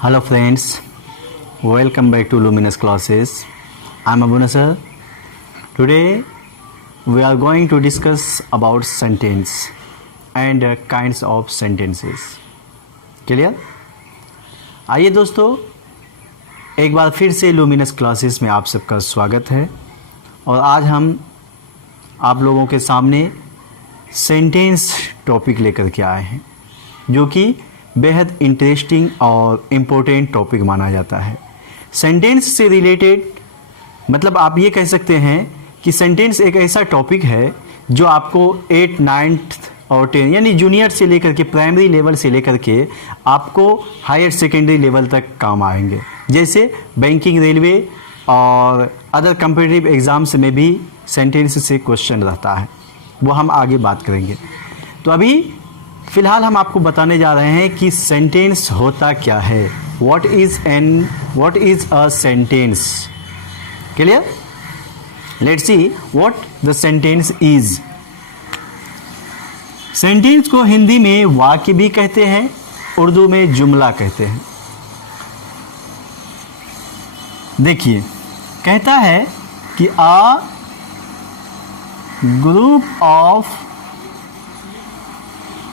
Hello friends, welcome back to Luminous Classes. I'm Abuna sir. Today we are going to discuss about sentence and kinds of sentences. Clear? आइए दोस्तों, एक बार फिर से luminous classes में आप सबका स्वागत है और आज हम आप लोगों के सामने सेंटेंस टॉपिक लेकर के आए हैं जो कि बेहद इंटरेस्टिंग और इम्पोर्टेंट टॉपिक माना जाता है। सेंटेंस से रिलेटेड मतलब आप ये कह सकते हैं कि सेंटेंस एक ऐसा टॉपिक है जो आपको 8, 9 और 10 यानी जूनियर से लेकर के प्राइमरी लेवल से लेकर के आपको हायर सेकेंडरी लेवल तक काम आएंगे। जैसे बैंकिंग, रेलवे और अदर कम्पिटिटिव एग्ज़ाम्स में भी सेंटेंस से क्वेश्चन रहता है, वो हम आगे बात करेंगे। तो अभी फ़िलहाल हम आपको बताने जा रहे हैं कि सेंटेंस होता क्या है। What is a sentence. Clear? Let's see what the sentence is. Sentence को हिंदी में वाक्य भी कहते हैं, उर्दू में जुमला कहते हैं। देखिए, कहता है कि अ group of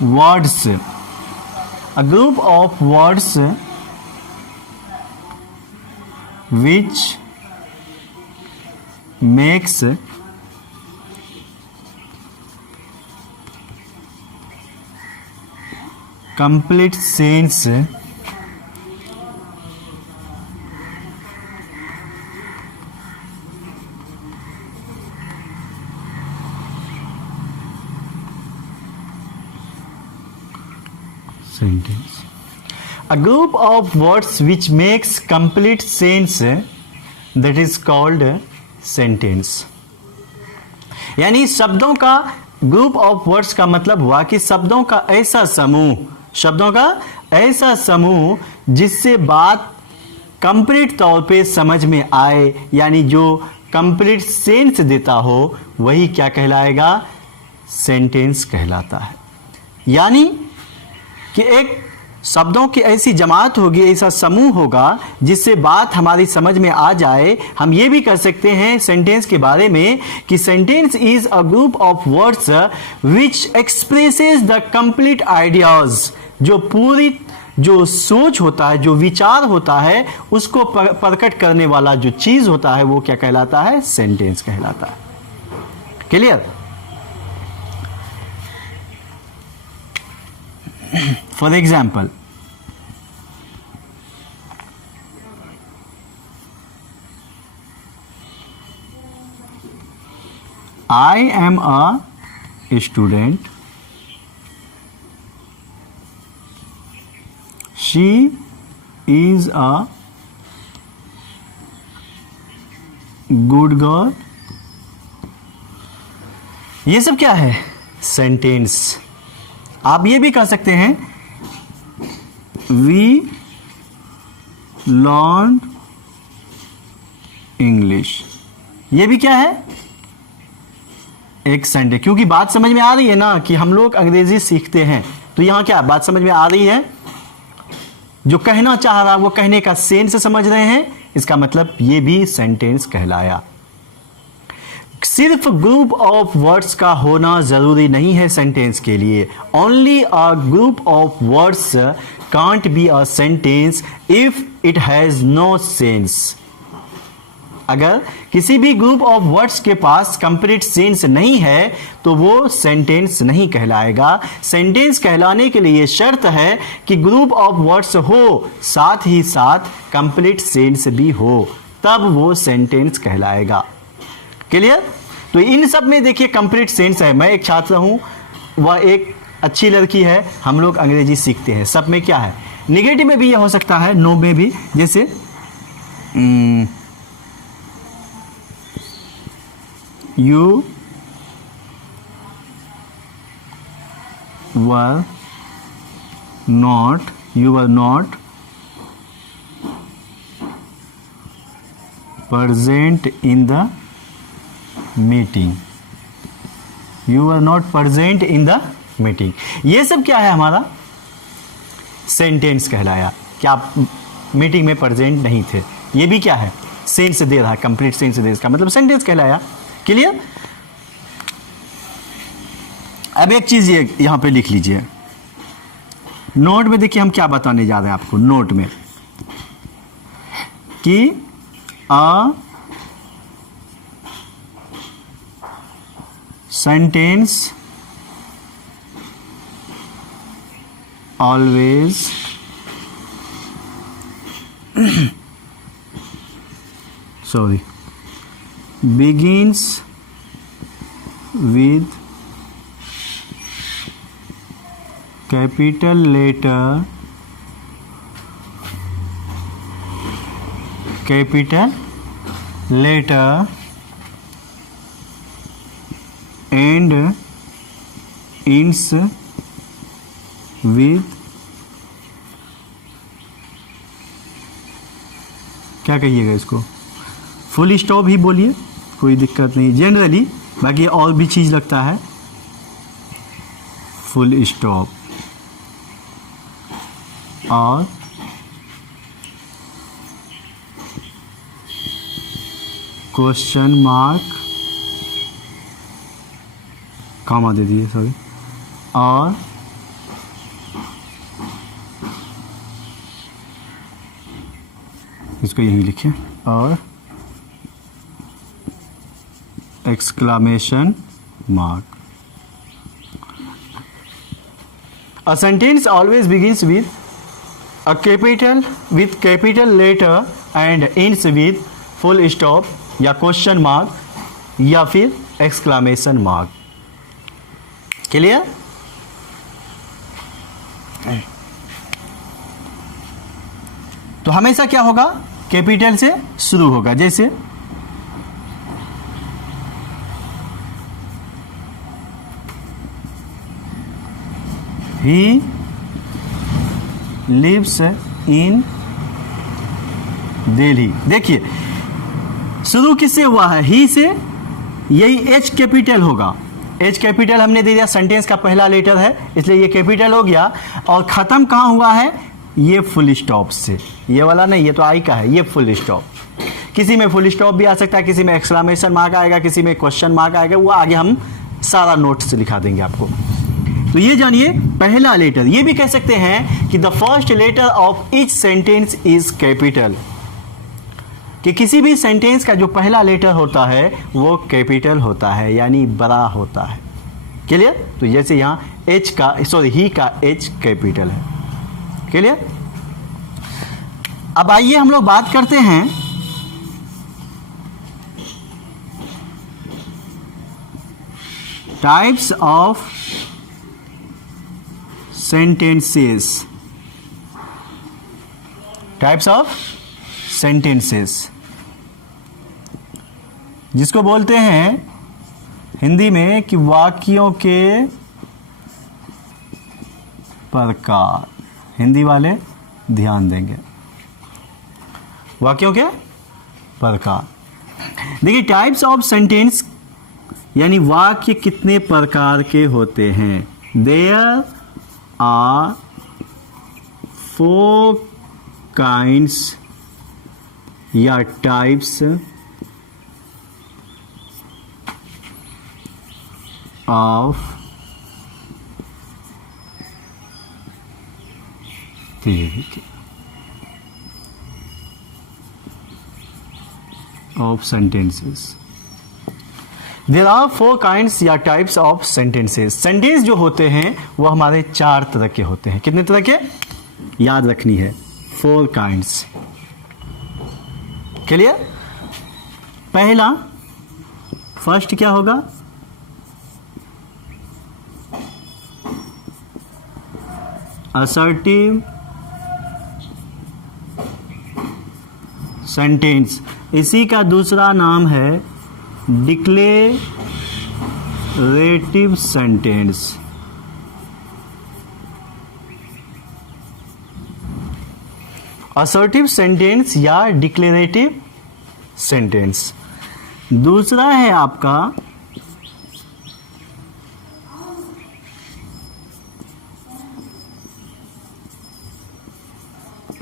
words, a group of words which makes complete sense sentence. A group of words which makes complete sense, that is called sentence. यानी शब्दों का ग्रुप ऑफ वर्ड्स का मतलब हुआ कि शब्दों का ऐसा समूह जिससे बात कंप्लीट तौर पे समझ में आए, यानी जो कंप्लीट सेंस देता हो, वही क्या कहलाएगा? सेंटेंस कहलाता है। यानी कि एक शब्दों की ऐसी जमात होगी, ऐसा समूह होगा जिससे बात हमारी समझ में आ जाए। हम ये भी कर सकते हैं सेंटेंस के बारे में कि sentence is a group of words which expresses the complete ideas. जो सोच होता है, जो विचार होता है, उसको प्रकट करने वाला जो चीज होता है, वो क्या कहलाता है? सेंटेंस कहलाता है। Clear? For example, I am a student. She is a good girl. ये सब क्या है? सेंटेंस। आप ये भी कह सकते हैं वी लर्न इंग्लिश। ये भी क्या है? एक सेंटेंस। क्योंकि बात समझ में आ रही है ना कि हम लोग अंग्रेजी सीखते हैं, तो यहां क्या बात समझ में आ रही है? जो कहना चाह रहा है वो कहने का सेंस समझ रहे हैं, इसका मतलब ये भी सेंटेंस कहलाया। सिर्फ ग्रुप ऑफ वर्ड्स का होना जरूरी नहीं है सेंटेंस के लिए। Only a group of words can't be a sentence if it has no sense. अगर किसी भी ग्रुप ऑफ वर्ड्स के पास कंप्लीट सेंस नहीं है तो वो सेंटेंस नहीं कहलाएगा। सेंटेंस कहलाने के लिए शर्त है कि ग्रुप ऑफ वर्ड्स हो, साथ ही साथ कंप्लीट सेंस भी हो, तब वो सेंटेंस कहलाएगा। क्लियर? तो इन सब में देखिए कंप्लीट सेंस है। मैं एक छात्र हूं, वह एक अच्छी लड़की है, हम लोग अंग्रेजी सीखते हैं। सब में क्या है? निगेटिव में भी यह हो सकता है, नो में भी। जैसे you were not present in the meeting. You are not present in the meeting. ये सब क्या है? हमारा सेंटेंस कहलाया। क्या आप मीटिंग में प्रेजेंट नहीं थे। ये भी क्या है, सेंस दे रहा है, कंप्लीट सेंस दे रहा है, इसका मतलब सेंटेंस कहलाया। क्लियर। अब एक चीज ये यहां पे लिख लीजिए, नोट में देखिए हम क्या बताने जा रहे हैं आपको नोट में, कि a sentence always sorry begins with capital letter and ends with क्या कहिएगा इसको, फुल स्टॉप ही बोलिए, कोई दिक्कत नहीं जनरली, बाकी और भी चीज़ लगता है, फुल स्टॉप और क्वेश्चन मार्क, कॉमा दे दिए सॉरी, और इसको यही लिखिए, और exclamation mark. A sentence always begins with a capital letter and ends with full stop या क्वेश्चन मार्क या फिर एक्सक्लामेशन मार्क। क्लियर। तो हमेशा क्या होगा, कैपिटल से शुरू होगा, जैसे ही लिव्स इन दिल्ली। देखिए शुरू किससे हुआ है, ही से, यही एच कैपिटल होगा, एच कैपिटल हमने दे दिया, सेंटेंस का पहला लेटर है इसलिए ये कैपिटल हो गया, और खत्म कहाँ हुआ है, ये फुल स्टॉप से, ये वाला नहीं, ये तो आई का है, ये फुल स्टॉप। किसी में फुल स्टॉप भी आ सकता है, किसी में एक्सक्लामेशन मार्क आएगा, किसी में क्वेश्चन मार्क आएगा, वो आगे हम सारा नोट से लिखा देंगे आपको। तो ये जानिए पहला लेटर, ये भी कह सकते हैं कि the first letter of each sentence is capital, कि किसी भी सेंटेंस का जो पहला लेटर होता है वो कैपिटल होता है, यानी बड़ा होता है। क्लियर। तो जैसे यहाँ एच का ही का एच कैपिटल है। क्लियर। अब आइए हम लोग बात करते हैं types of sentences, types of sentences, जिसको बोलते हैं हिंदी में कि वाक्यों के प्रकार। हिंदी वाले ध्यान देंगे, वाक्यों के प्रकार। देखिए टाइप्स ऑफ सेंटेंस यानी वाक्य कितने प्रकार के होते हैं। देयर are 4 kinds या types of sentences। There are 4 kinds या types of sentences। सेंटेंस जो होते हैं वो हमारे 4 तरह के होते हैं। कितने तरह के, याद रखनी है, 4 kinds। क्लियर। पहला, फर्स्ट क्या होगा, असर्टिव सेंटेंस। इसी का दूसरा नाम है डिक्लेरेटिव सेंटेंस। असर्टिव सेंटेंस या डिक्लेरेटिव सेंटेंस। दूसरा है आपका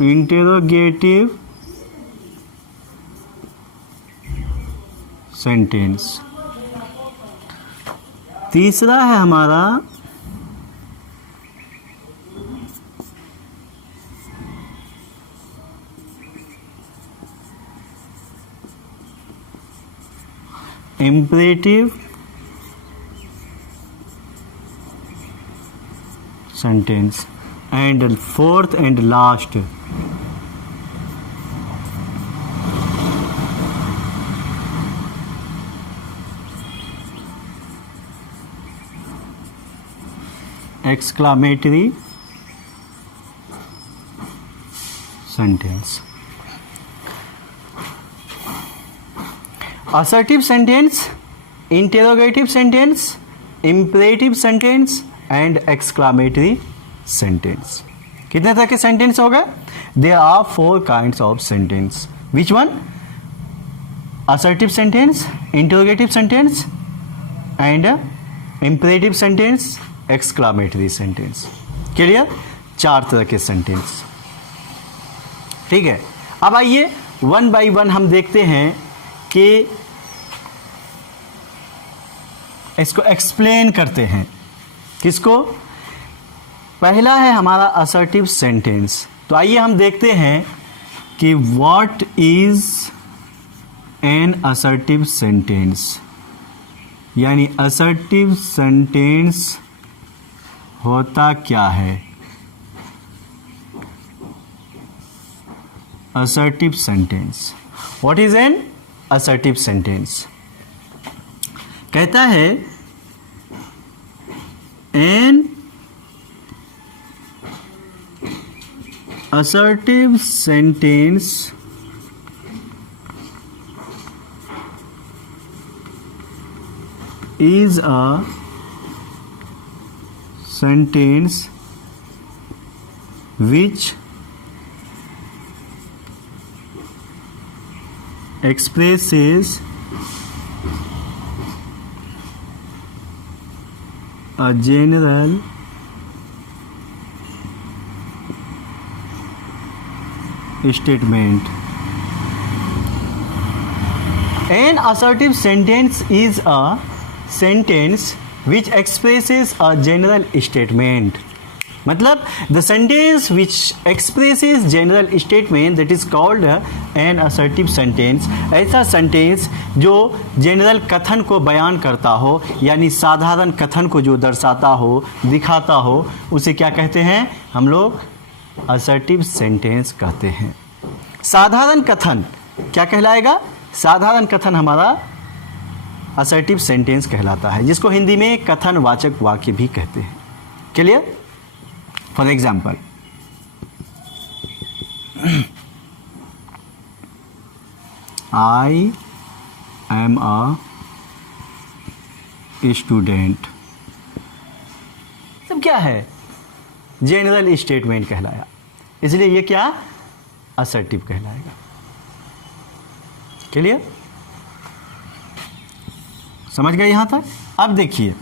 इंटेरोगेटिव सेंटेंस। तीसरा है हमारा imperative sentence. And fourth and last exclamatory sentence। assertive sentence, interrogative sentence, imperative sentence and exclamatory sentence। कितने तरह के सेंटेंस हो गए? There are 4 kinds of sentence। Which one? Assertive sentence, interrogative sentence and imperative sentence, exclamatory sentence। Clear? 4 तरह के sentence. ठीक है, अब आइए 1 by 1 हम देखते हैं कि इसको एक्सप्लेन करते हैं। किसको? पहला है हमारा असर्टिव सेंटेंस। तो आइए हम देखते हैं कि what is an assertive sentence, यानी असर्टिव सेंटेंस होता क्या है। Assertive sentence, what is an assertive sentence? कहता है N assertive sentence is a sentence which expresses a general statement। An assertive sentence is a sentence which expresses a general statement। मतलब the sentence which expresses general statement that is called an assertive sentence। ऐसा sentence जो general कथन को बयान करता हो, यानी साधारण कथन को जो दर्शाता हो, दिखाता हो, उसे क्या कहते हैं हम लोग? असर्टिव सेंटेंस कहते हैं। साधारण कथन क्या कहलाएगा? साधारण कथन हमारा असर्टिव सेंटेंस कहलाता है, जिसको हिंदी में कथनवाचक वाक्य भी कहते हैं। Clear? For example, I am a student, सब क्या है? जनरल स्टेटमेंट कहलाया, इसलिए ये क्या? असर्टिव कहलाएगा। क्लियर? समझ गए यहां तक? अब देखिए,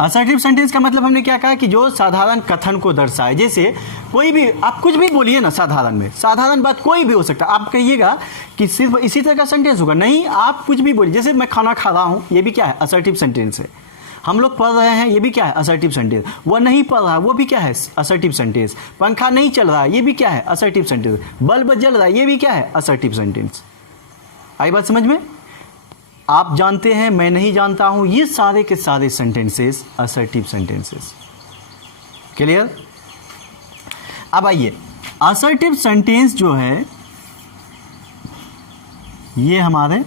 असर्टिव सेंटेंस का मतलब हमने क्या कहा कि जो साधारण कथन को दर्शाए। जैसे कोई भी, आप कुछ भी बोलिए ना, साधारण में, साधारण बात कोई भी हो सकता है। आप कहिएगा कि सिर्फ इसी तरह का सेंटेंस होगा, नहीं, आप कुछ भी बोलिए। जैसे मैं खाना खा रहा हूं, ये भी क्या है? असर्टिव सेंटेंस है। हम लोग पढ़ रहे हैं, ये भी क्या है? Assertive sentence. वो नहीं पढ़ रहा है, वो भी क्या है? Assertive sentence. पंखा नहीं चल रहा है, ये भी क्या है? Assertive sentence. बल्ब जल रहा है, ये भी क्या है? Assertive sentence. आई बात समझ में? आप जानते हैं, मैं नहीं जानता हूं, ये सारे के सारे सेंटेंसेस असर्टिव सेंटेंसेस। क्लियर? अब आइए, असर्टिव सेंटेंस जो है ये हमारे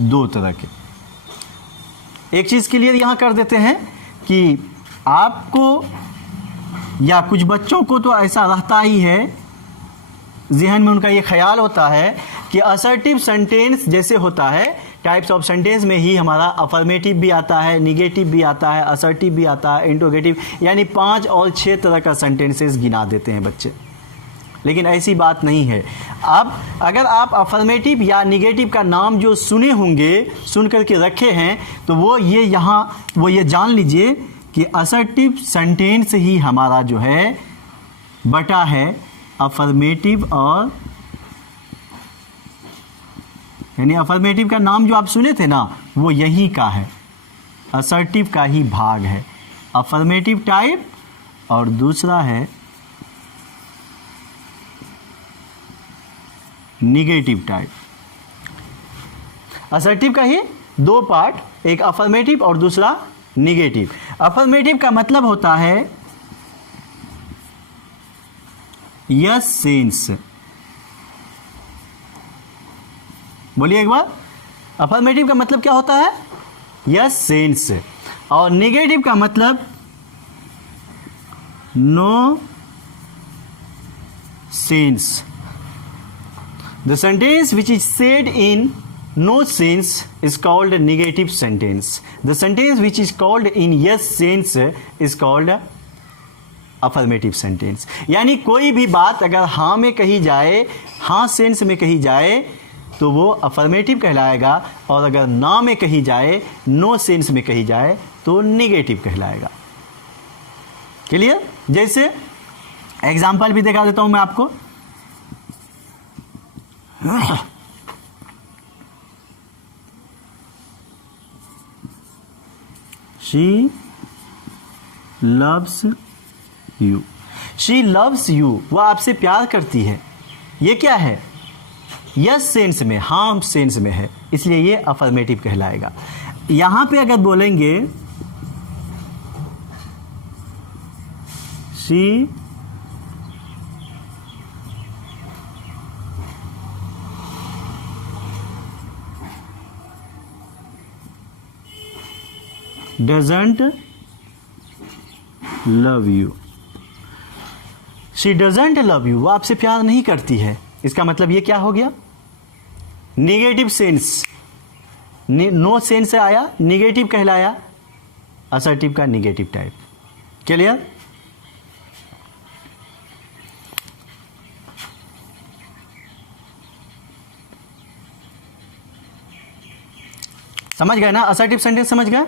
2 तरह के। एक चीज क्लियर यहां कर देते हैं कि आपको या कुछ बच्चों को तो ऐसा रहता ही है, ज़हन में उनका ये ख्याल होता है कि असर्टिव सेंटेंस जैसे होता है, टाइप्स ऑफ सेंटेंस में ही हमारा अफर्मेटिव भी आता है, निगेटिव भी आता है, असर्टिव भी आता है, इंट्रोगेटिव, यानी 5 और 6 तरह का सेंटेंसेस गिना देते हैं बच्चे। लेकिन ऐसी बात नहीं है। अब अगर आप अफर्मेटिव या निगेटिव का नाम जो सुने होंगे, सुन करके रखे हैं, तो वो ये जान लीजिए कि असर्टिव सेंटेंस ही हमारा जो है बटा है अफर्मेटिव और, यानी अफर्मेटिव का नाम जो आप सुने थे ना वो यही का है, असर्टिव का ही भाग है, अफर्मेटिव टाइप और दूसरा है निगेटिव टाइप। असर्टिव का ही दो पार्ट, एक अफर्मेटिव और दूसरा निगेटिव। अफर्मेटिव का मतलब होता है यस सेंस, बोलिए एक बार, अफर्मेटिव का मतलब क्या होता है? Yes sense. और निगेटिव का मतलब no sense. The sentence which is said in no sense is called a negative sentence. The sentence which is called in yes sense is called a affirmative sentence. यानी कोई भी बात अगर हाँ में कही जाए, हाँ सेंस में कही जाए तो वो अफर्मेटिव कहलाएगा, और अगर ना में कही जाए, नो सेंस में कही जाए तो निगेटिव कहलाएगा। क्लियर? जैसे एग्जाम्पल भी दिखा देता हूं मैं आपको। She loves you. She loves you. वह आपसे प्यार करती है। ये क्या है? यस सेंस में, हाँ सेंस में है, इसलिए ये अफर्मेटिव कहलाएगा। यहां पे अगर बोलेंगे she doesn't love you. She doesn't love you. वो आपसे प्यार नहीं करती है। इसका मतलब ये क्या हो गया? निगेटिव सेंस, नो सेंस से आया, निगेटिव कहलाया, असर्टिव का निगेटिव टाइप। क्लियर? समझ गए ना? असर्टिव सेंटेंस समझ गए?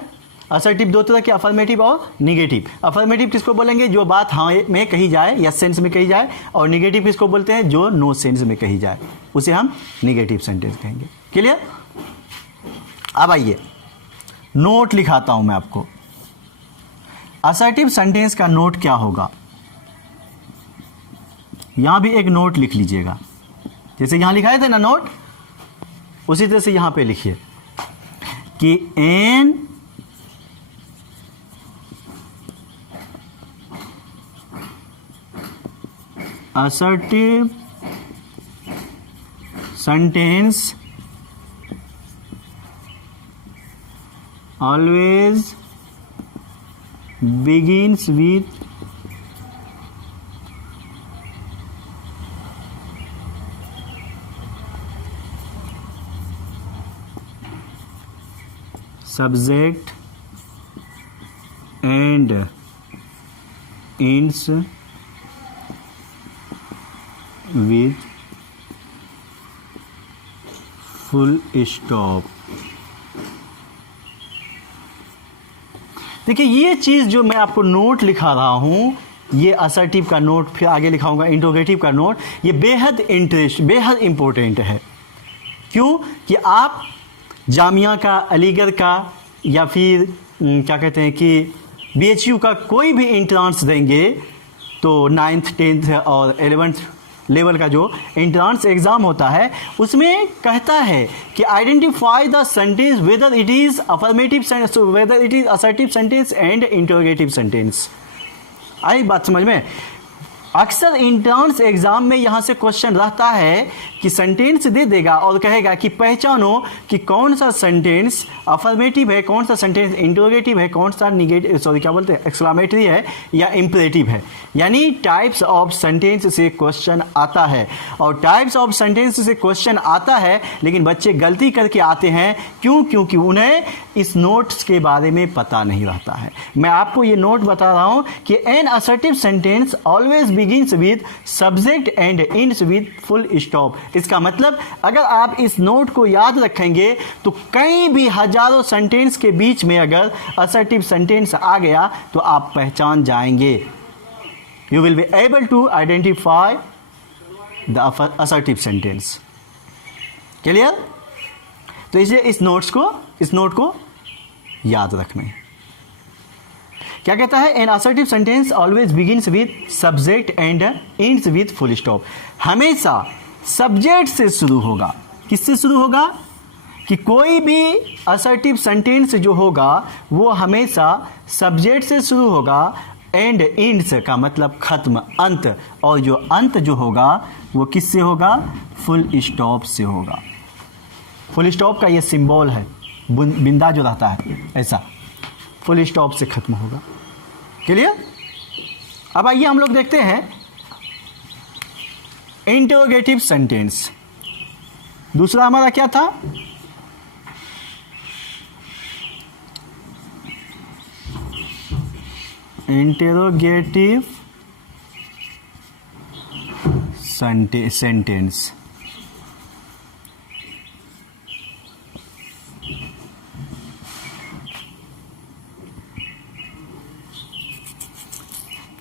असर्टिव दो तरह के, अफर्मेटिव और निगेटिव। अफर्मेटिव किसको बोलेंगे? जो बात हाँ में कही जाए, यस सेंस में कही जाए, और निगेटिव किसको बोलते हैं? जो नो सेंस में कही जाए, उसे हम निगेटिव सेंटेंस कहेंगे। क्लियर? अब आइए नोट लिखाता हूं मैं आपको। असर्टिव सेंटेंस का नोट क्या होगा? यहां भी एक नोट लिख लीजिएगा, जैसे यहां लिखाए थे ना नोट, उसी तरह से यहां पे लिखिए कि N assertive sentence always begins with subject and ends with full stop। देखिए ये चीज जो मैं आपको नोट लिखा रहा हूं, ये असर्टिव का नोट, फिर आगे लिखाऊंगा इंट्रोगेटिव का नोट, ये बेहद इंपॉर्टेंट है। क्यों? कि आप जामिया का, अलीगढ़ का, या फिर क्या कहते हैं कि BHU का कोई भी एंट्रांस देंगे तो 9th 10th और 11th लेवल का जो एंट्रांस एग्जाम होता है उसमें कहता है कि identify the sentence whether it is affirmative, whether it is assertive sentence and interrogative sentence. आई बात समझ में? अक्सर एंट्रांस एग्जाम में यहाँ से क्वेश्चन रहता है कि सेंटेंस दे देगा और कहेगा कि पहचानो कि कौन सा सेंटेंस अफर्मेटिव है, कौन सा सेंटेंस इंटरोगेटिव है, कौन सा निगेटिव, सॉरी क्या बोलते हैं, एक्सक्लामेटरी है या इंपरेटिव है। यानी टाइप्स ऑफ सेंटेंस से क्वेश्चन आता है, और टाइप्स ऑफ सेंटेंस से क्वेश्चन आता है, लेकिन बच्चे गलती करके आते हैं। क्यों? क्योंकि उन्हें इस नोट्स के बारे में पता नहीं रहता है। मैं आपको ये नोट बता रहा हूँ कि an assertive sentence always begins with subject and ends with full stop. इसका मतलब अगर आप इस नोट को याद रखेंगे तो कई भी हजारों सेंटेंस के बीच में अगर असर्टिव सेंटेंस आ गया तो आप पहचान जाएंगे। You will be able to identify the assertive sentence. Clear? तो इसलिए इस नोट को याद रखना है। क्या कहता है? An assertive sentence always begins with subject and ends with full stop. हमेशा सब्जेक्ट से शुरू होगा। किससे शुरू होगा? कि कोई भी असर्टिव सेंटेंस जो होगा वो हमेशा सब्जेक्ट से शुरू होगा, एंड एंड्स का मतलब खत्म, अंत, और जो अंत जो होगा वो किससे होगा? फुल स्टॉप से होगा। फुल स्टॉप का ये सिंबल है, बिंदा जो रहता है ऐसा, फुल स्टॉप से खत्म होगा। क्लियर? अब आइए हम लोग देखते हैं इंटरोगेटिव सेंटेंस। दूसरा हमारा क्या था? Interrogative sentence.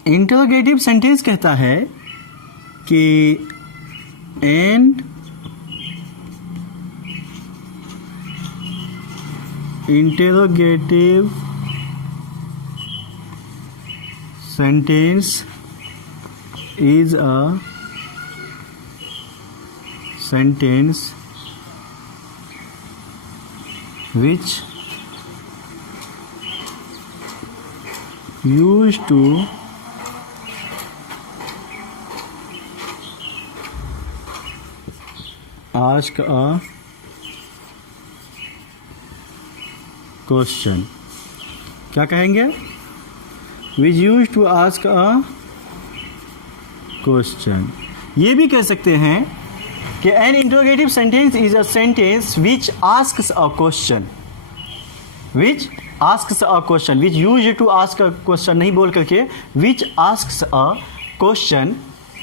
इंटरोगेटिव सेंटेंस कहता है कि an interrogative sentence is a sentence which used to ask a question। क्या कहेंगे? which used to ask a question. ये भी कह सकते हैं कि an interrogative sentence is a sentence which asks a question, which asks a question, which use to ask a question नहीं बोल करके which asks a question,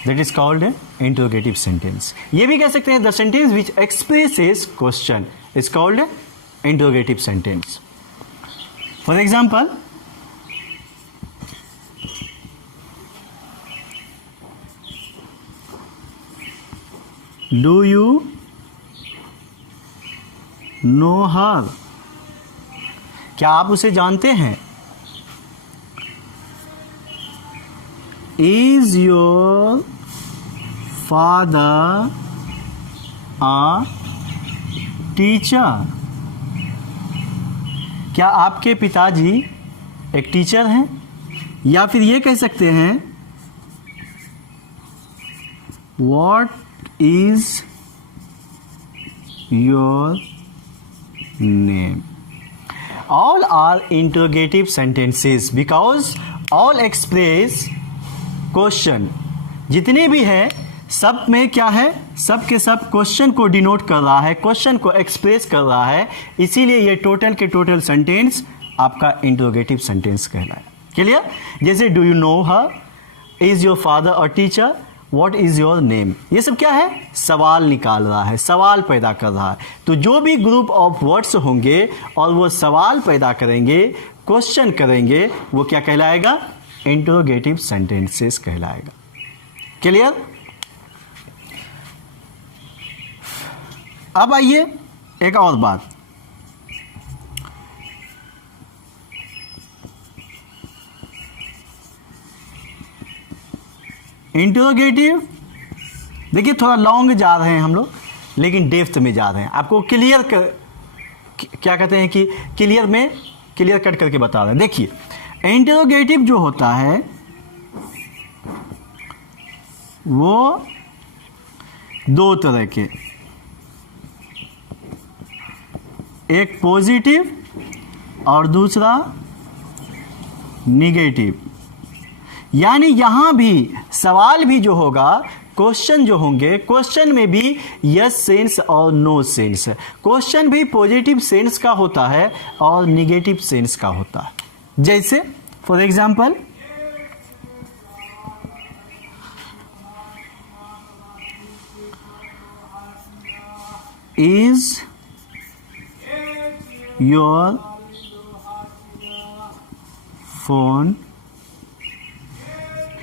that is called interrogative sentence. ये भी कह सकते हैं the sentence which expresses question is called interrogative sentence. For example, Do you know her? क्या आप उसे जानते हैं? Is your father a teacher? क्या आपके पिताजी एक टीचर हैं? या फिर ये कह सकते हैं What is your name? All are interrogative sentences because all express question। जितने भी हैं सब में क्या है? सब के सब क्वेश्चन को डिनोट कर रहा है, क्वेश्चन को एक्सप्रेस कर रहा है, इसीलिए ये टोटल के टोटल सेंटेंस आपका इंटरोगेटिव सेंटेंस कहलाए। क्लियर? जैसे do you know her, is your father और teacher, What is your name? ये सब क्या है? सवाल निकाल रहा है, सवाल पैदा कर रहा है। तो जो भी ग्रुप ऑफ वर्ड्स होंगे और वो सवाल पैदा करेंगे, क्वेश्चन करेंगे, वो क्या कहलाएगा? इंटरोगेटिव सेंटेंसेस कहलाएगा। क्लियर? अब आइए एक और बात, इंटरोगेटिव। देखिए थोड़ा लॉन्ग जा रहे हैं हम लोग, लेकिन डेप्थ में जा रहे हैं। आपको क्लियर क्या कहते हैं कि क्लियर कट करके बता रहे हैं। देखिए इंटरोगेटिव जो होता है वो दो तरह के, एक पॉजिटिव और दूसरा निगेटिव। यानी यहां भी सवाल भी जो होगा, क्वेश्चन जो होंगे, क्वेश्चन में भी यस सेंस और नो सेंस। क्वेश्चन भी पॉजिटिव सेंस का होता है और निगेटिव सेंस का होता है। जैसे for example, is your phone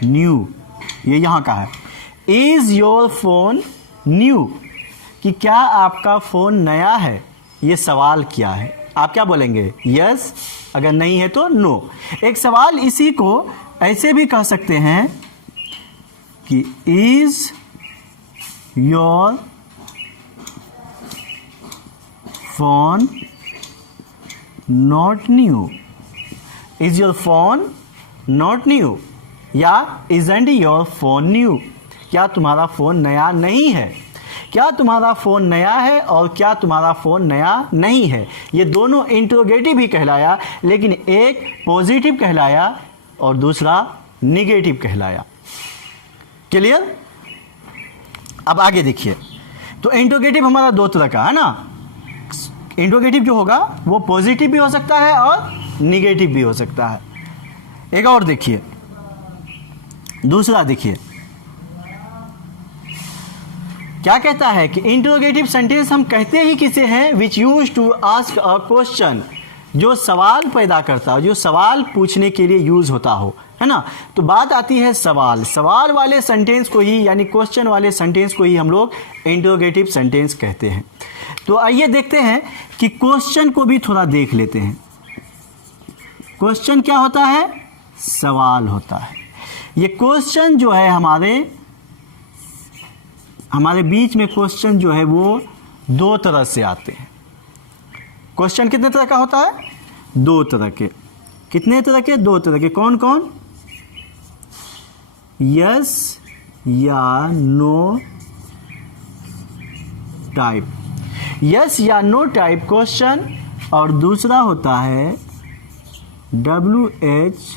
new, ये यहां का है। इज योर फोन न्यू, कि क्या आपका फोन नया है, ये सवाल किया है। आप क्या बोलेंगे? यस, अगर नहीं है तो नो। एक सवाल इसी को ऐसे भी कह सकते हैं कि is your phone not new, is your phone not new, या इजंट योर फोन न्यू, क्या तुम्हारा फोन नया नहीं है। क्या तुम्हारा फ़ोन नया है और क्या तुम्हारा फ़ोन नया नहीं है, ये दोनों इंट्रोगेटिव ही कहलाया, लेकिन एक पॉजिटिव कहलाया और दूसरा निगेटिव कहलाया। क्लियर? अब आगे देखिए, तो इंट्रोगेटिव हमारा दो तरह का है ना। इंट्रोगेटिव जो होगा वो पॉजिटिव भी हो सकता है और निगेटिव भी हो सकता है। एक और देखिए, दूसरा देखिए क्या कहता है कि इंट्रोगेटिव सेंटेंस हम कहते ही किसे हैं, which use to ask a question, जो सवाल पैदा करता हो, जो सवाल पूछने के लिए यूज होता हो, है ना। तो बात आती है सवाल, सवाल वाले सेंटेंस को ही, यानी क्वेश्चन वाले सेंटेंस को ही हम लोग इंट्रोगेटिव सेंटेंस कहते हैं। तो आइए देखते हैं कि क्वेश्चन को भी थोड़ा देख लेते हैं। क्वेश्चन क्या होता है? सवाल होता है। ये क्वेश्चन जो है हमारे बीच में क्वेश्चन जो है वो दो तरह से आते हैं। क्वेश्चन कितने तरह का होता है? दो तरह के। कितने तरह के? दो तरह के। कौन कौन? यस या नो टाइप, यस या नो टाइप क्वेश्चन, और दूसरा होता है WH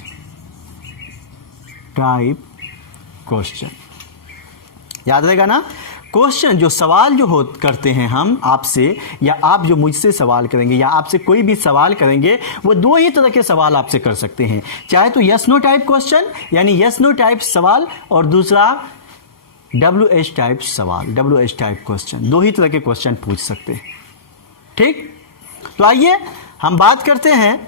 टाइप क्वेश्चन। याद रहेगा ना? क्वेश्चन जो सवाल जो करते हैं हम आपसे, या आप जो मुझसे सवाल करेंगे, या आपसे कोई भी सवाल करेंगे, वो दो ही तरह के सवाल आपसे कर सकते हैं। चाहे तो यस नो टाइप क्वेश्चन, यानी यस नो टाइप सवाल, और दूसरा WH टाइप सवाल, WH टाइप क्वेश्चन। दो ही तरह के क्वेश्चन पूछ सकते हैं। ठीक, तो आइए हम बात करते हैं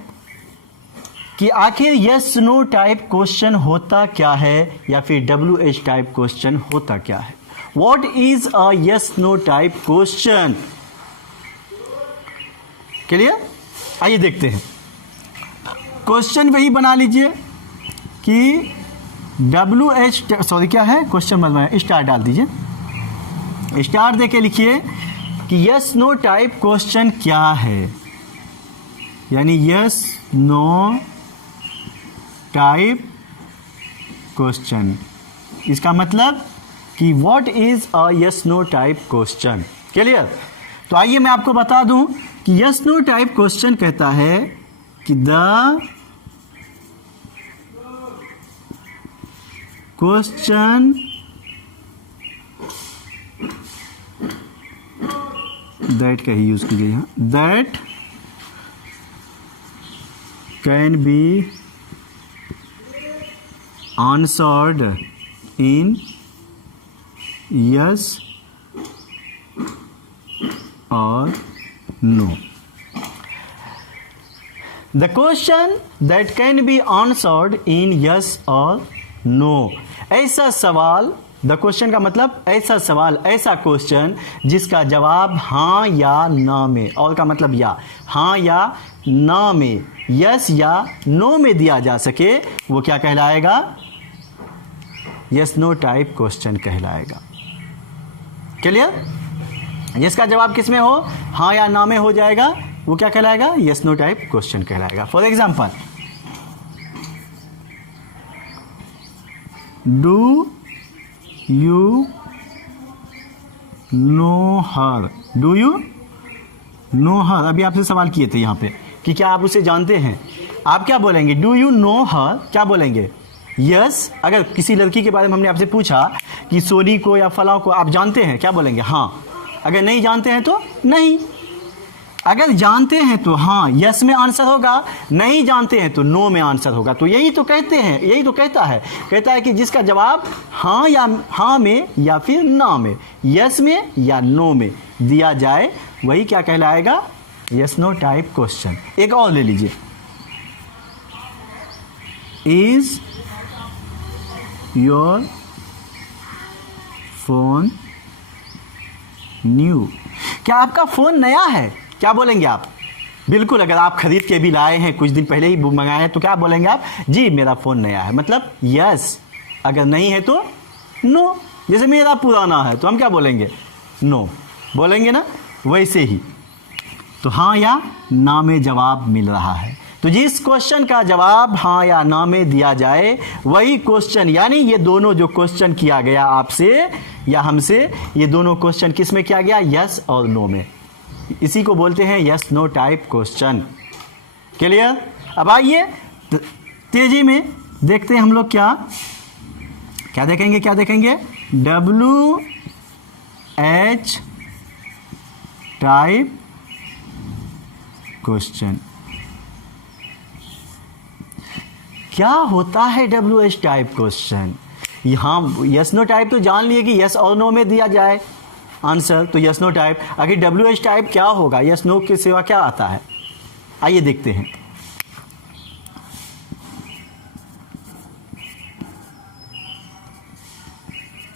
कि आखिर यस नो टाइप क्वेश्चन होता क्या है, या फिर WH टाइप क्वेश्चन होता क्या है। What is a yes no type question? Clear? आइए देखते हैं। क्वेश्चन वही बना लीजिए कि WH, सॉरी क्या है क्वेश्चन, मतलब स्टार डाल दीजिए, स्टार देके लिखिए कि यस नो टाइप क्वेश्चन क्या है, यानी यस नो टाइप क्वेश्चन। इसका मतलब कि what is a yes no type question. Clear? तो आइए मैं आपको बता दूं कि यस नो टाइप क्वेश्चन कहता है कि द क्वेश्चन दैट का ही यूज कीजिए यहां, that can be answered in yes or no. The question that can be answered in yes or no. ऐसा सवाल, द क्वेश्चन का मतलब ऐसा सवाल, ऐसा क्वेश्चन जिसका जवाब हाँ या ना में, और का मतलब या, हाँ या ना में, यस या नो में दिया जा सके, वो क्या कहलाएगा? यस नो टाइप क्वेश्चन कहलाएगा। क्लियर? जिसका जवाब किस में हो, हाँ या ना में हो जाएगा, वो क्या कहलाएगा? यस नो टाइप क्वेश्चन कहलाएगा। For example, do you know her, do you know her. अभी आपसे सवाल किए थे यहाँ पे कि क्या आप उसे जानते हैं। आप क्या बोलेंगे? डू यू नो हर, क्या बोलेंगे? यस। अगर किसी लड़की के बारे में हमने आपसे पूछा कि सोनी को या फलां को आप जानते हैं, क्या बोलेंगे? हाँ। अगर नहीं जानते हैं तो नहीं। अगर जानते हैं तो हाँ, यस में आंसर होगा, नहीं जानते हैं तो नो में आंसर होगा। तो यही तो कहते हैं, यही तो कहता है कि जिसका जवाब हाँ या हाँ में या फिर ना में, यस में या नो में, दिया जाए वही क्या कहलाएगा, यस नो टाइप क्वेश्चन। एक और ले लीजिए, इज योर फोन न्यू, क्या आपका फोन नया है, क्या बोलेंगे आप? बिल्कुल, अगर आप खरीद के भी लाए हैं, कुछ दिन पहले ही मंगाए हैं, तो क्या बोलेंगे आप? जी मेरा फोन नया है, मतलब यस। अगर नहीं है तो नो। जैसे मेरा पुराना है तो हम क्या बोलेंगे? नो बोलेंगे ना, वैसे ही। तो हाँ या ना में जवाब मिल रहा है। तो जिस क्वेश्चन का जवाब हाँ या ना में दिया जाए वही क्वेश्चन, यानी ये दोनों जो क्वेश्चन किया गया आपसे या हमसे, ये दोनों क्वेश्चन किस में किया गया? यस और नो में। इसी को बोलते हैं yes no type question. Clear? अब आइए तेजी में देखते हैं हम लोग क्या देखेंगे, क्या देखेंगे? WH type question. क्या होता है WH टाइप क्वेश्चन? यहाँ यस नो टाइप तो जान लिए कि यस और नो में दिया जाए आंसर, तो यस नो टाइप। आगे WH टाइप क्या होगा? यस नो के सिवा क्या आता है? आइए देखते हैं।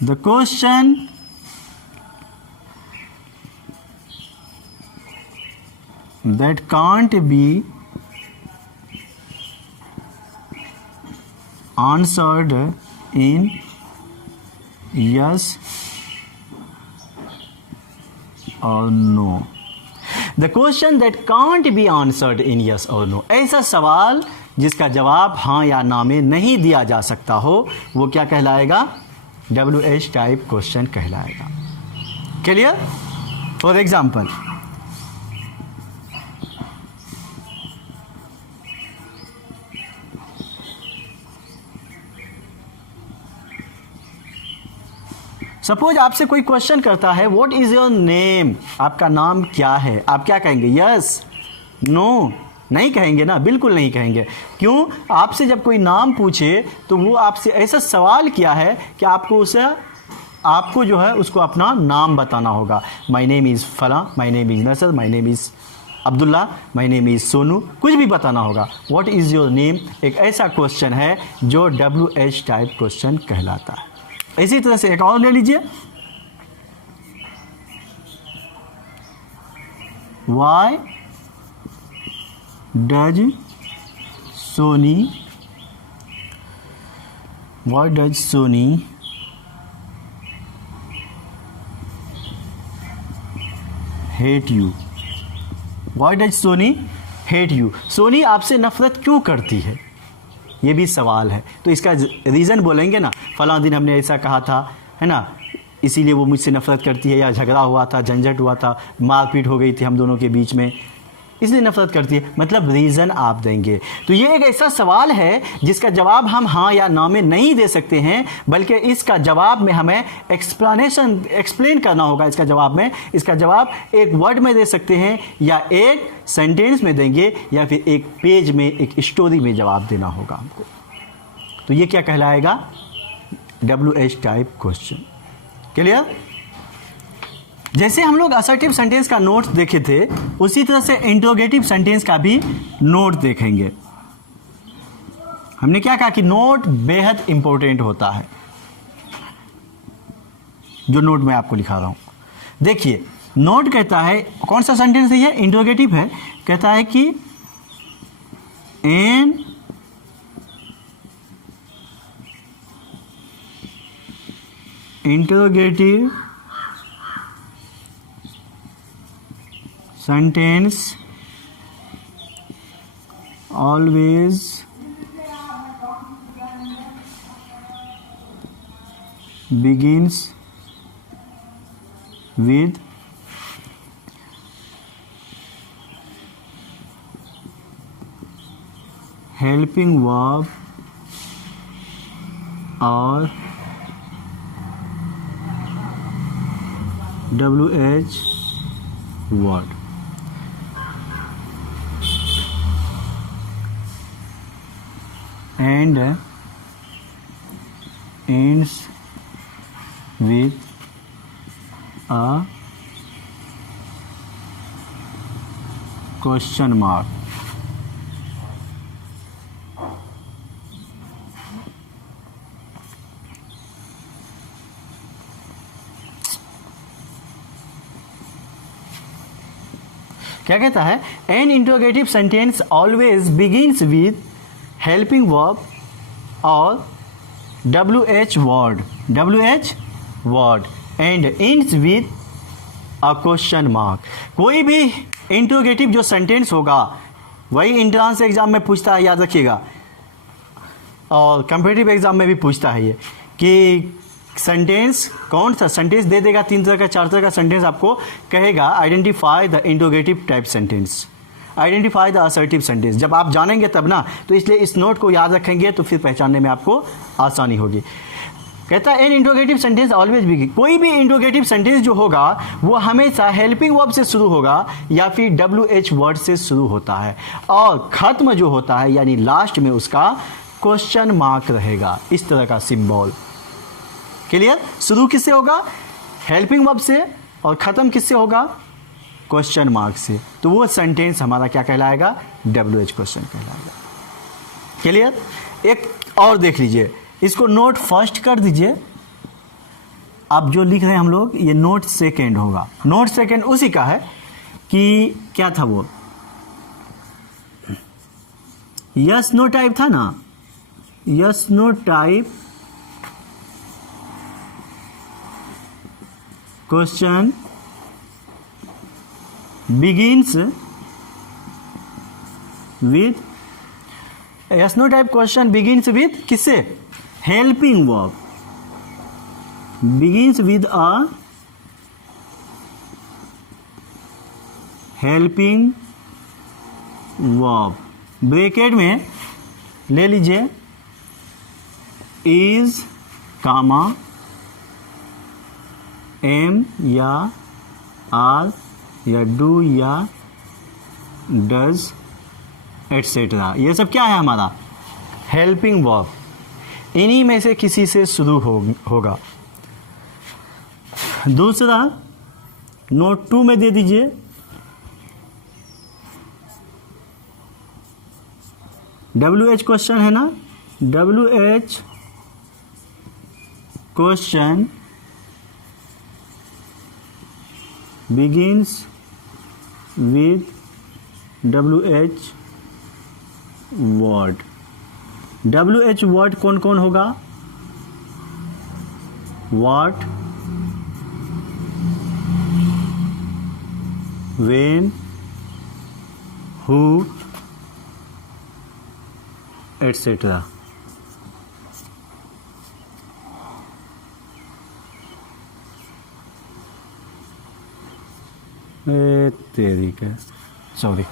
The question that can't be answered in yes or no. The question that can't be answered in yes or no. ऐसा सवाल जिसका जवाब हाँ या ना में नहीं दिया जा सकता हो, वो क्या कहलाएगा? WH टाइप क्वेश्चन कहलाएगा। क्लियर? फॉर एग्जाम्पल, सपोज आपसे कोई क्वेश्चन करता है, व्हाट इज योर नेम, आपका नाम क्या है? आप क्या कहेंगे? Yes, no? नहीं कहेंगे ना, बिल्कुल नहीं कहेंगे। क्यों? आपसे जब कोई नाम पूछे तो वो आपसे ऐसा सवाल किया है कि आपको जो है उसको अपना नाम बताना होगा। माई नेम इज़ फला, my name is Nasar, my name is Abdullah, my name is Sonu, कुछ भी बताना होगा। व्हाट इज़ योर नेम एक ऐसा क्वेश्चन है जो WH टाइप क्वेश्चन कहलाता है। इसी तरह से एक और ले लीजिए, why does Soni hate you? Why does Soni hate you? Soni आपसे नफरत क्यों करती है? ये भी सवाल है। तो इसका रीज़न बोलेंगे ना, फलां दिन हमने ऐसा कहा था, है ना, इसीलिए वो मुझसे नफरत करती है, या झगड़ा हुआ था, झंझट हुआ था, मारपीट हो गई थी हम दोनों के बीच में, इसलिए नफरत करती है। मतलब रीज़न आप देंगे। तो ये एक ऐसा सवाल है जिसका जवाब हम हाँ या ना में नहीं दे सकते हैं, बल्कि इसका जवाब में हमें एक्सप्लेन करना होगा। इसका जवाब एक वर्ड में दे सकते हैं, या एक सेंटेंस में देंगे, या फिर एक पेज में, एक स्टोरी में जवाब देना होगा हमको। तो ये क्या कहलाएगा? WH type question. क्लियर? जैसे हम लोग असर्टिव सेंटेंस का नोट देखे थे, उसी तरह से इंट्रोगेटिव सेंटेंस का भी नोट देखेंगे। हमने क्या कहा कि नोट बेहद इंपॉर्टेंट होता है, जो नोट मैं आपको लिखा रहा हूं। देखिए, नोट कहता है, कौन सा सेंटेंस है ये? इंट्रोगेटिव है। कहता है कि an interrogative sentence always begins with helping verb or WH word. And ends with a question mark. क्या कहता है? An interrogative sentence always begins with helping verb और WH word and ends with a question mark. कोई भी interrogative जो sentence होगा वही entrance exam में पूछता है, याद रखिएगा, और कॉम्पिटिटिव एग्जाम में भी पूछता है ये कि सेंटेंस कौन सा सेंटेंस दे देगा, 3 तरह का 4 तरह का सेंटेंस आपको कहेगा, identify the interrogative type sentence, identify the assertive sentence. जब आप जानेंगे तब ना, तो इसलिए इस नोट को याद रखेंगे तो फिर पहचानने में आपको आसानी होगी। कहता है an interrogative sentence always begin, कोई भी इंट्रोगेटिव सेंटेंस जो होगा वो हमेशा हेल्पिंग वर्ब से शुरू होगा या फिर WH वर्ड से शुरू होता है, और खत्म जो होता है यानी लास्ट में उसका क्वेश्चन मार्क रहेगा, इस तरह का सिंबल। क्लियर? शुरू किससे होगा? हेल्पिंग वर्ब से, और खत्म किससे होगा? क्वेश्चन मार्क से। तो वो सेंटेंस हमारा क्या कहलाएगा? WH क्वेश्चन कहलाएगा। क्लियर? एक और देख लीजिए, इसको नोट फर्स्ट कर दीजिए। अब जो लिख रहे हैं हम लोग, ये नोट सेकेंड होगा। नोट सेकेंड उसी का है कि क्या था वो, यस नो टाइप था ना, yes no type question begins with, yes no type question begins with किससे? helping verb, begins with a helping verb, bracket में ले लीजिए is कामा am या are या डू या डज एटसेट्रा, ये सब क्या है? हमारा हेल्पिंग वर्ब। इन्हीं में से किसी से शुरू होगा। दूसरा नोट 2 में दे दीजिए, WH क्वेश्चन है ना, WH question begins with WH word. WH word कौन कौन होगा? What, when, who, etc. तेरी का सॉरी,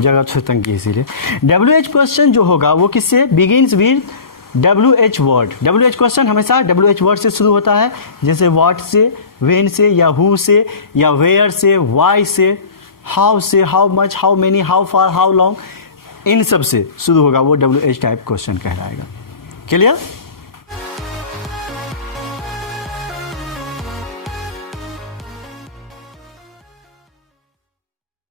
जगह छुतंकी इसीलिए। WH क्वेश्चन जो होगा वो किससे? Begins with WH word. WH question हमेशा WH वर्ड से शुरू होता है, जैसे व्हाट से, व्हेन से, या हु से, या वेयर से, व्हाई से, हाउ से, how much, how many, how far, how long, इन सब से शुरू होगा, वो WH टाइप क्वेश्चन कहलाएगा। क्लियर?